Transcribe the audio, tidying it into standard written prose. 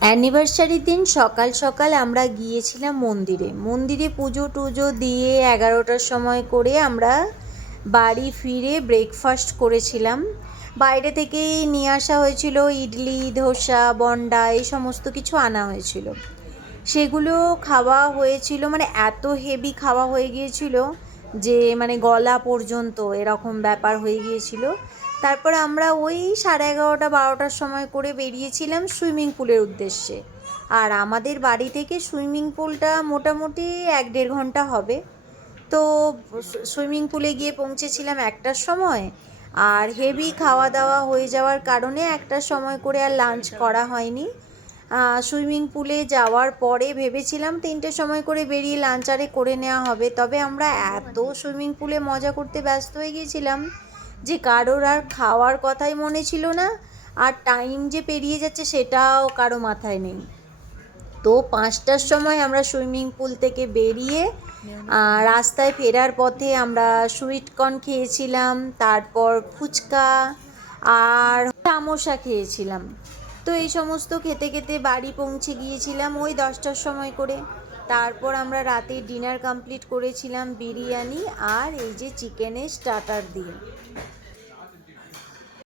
অ্যানিভার্সারির দিন সকাল সকাল আমরা গিয়েছিলাম মন্দিরে পুজো টুজো দিয়ে 11টার সময় করে আমরা বাড়ি ফিরে ব্রেকফাস্ট করেছিলাম। বাইরে থেকেই নিয়ে আসা হয়েছিল, ইডলি ধোসা বন্ডা এই সমস্ত কিছু আনা হয়েছিল। সেগুলো খাওয়া হয়েছিল, মানে এত হেভি খাওয়া হয়ে গিয়েছিল যে মানে গলা পর্যন্ত এরকম ব্যাপার হয়ে গিয়েছিল। তারপর আমরা ওই 11:30-12টার সময় করে বেরিয়েছিলাম সুইমিং পুলের উদ্দেশ্যে। আর আমাদের বাড়ি থেকে সুইমিং পুলটা মোটামুটি 1-1.5 ঘন্টা হবে। তো সুইমিং পুলে গিয়ে পৌঁছেছিলাম 1টার সময়। আর হেভি খাওয়া দাওয়া হয়ে যাওয়ার কারণে 1টার সময় করে আর লাঞ্চ করা হয়নি। সুইমিং পুলে যাওয়ার পরে ভেবেছিলাম 3টের সময় করে বেরিয়ে লাঞ্চ আরে করে নেওয়া হবে, তবে আমরা এত সুইমিং পুলে মজা করতে ব্যস্ত হয়ে গিয়েছিলাম যে কারোর আর খাওয়ার কথাই মনে ছিল না, আর টাইম যে পেরিয়ে যাচ্ছে সেটাও কারো মাথায় নেই। তো 5টার সময় আমরা সুইমিং পুল থেকে বেরিয়ে রাস্তায় ফেরার পথে আমরা সুইটকর্ন খেয়েছিলাম, তারপর ফুচকা আর সামোসা খেয়েছিলাম। তো এই সমস্ত খেতে খেতে বাড়ি পৌঁছে গিয়েছিলাম ওই 10টার সময় করে। তারপর আমরা রাতে ডিনার কমপ্লিট করেছিলাম বিরিয়ানি আর এই যে চিকেনের স্টার্টার দিয়ে।